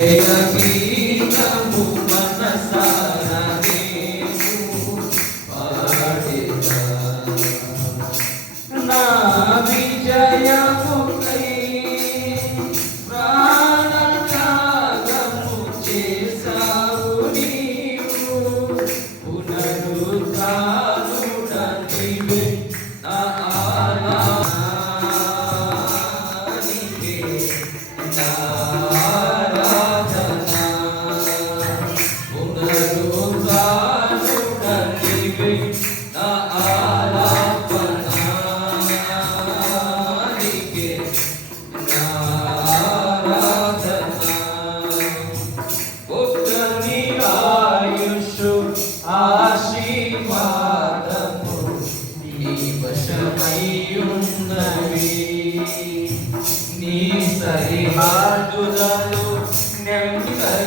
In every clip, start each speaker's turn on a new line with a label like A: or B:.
A: Hey,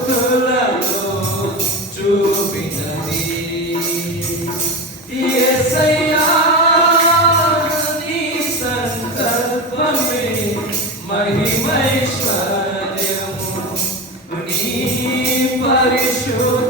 A: లోతులలో చూపినది. ఎసయ్యా నీ సంకల్పమే మహిమైశ్వర్యము నీ పరిశుద్ధ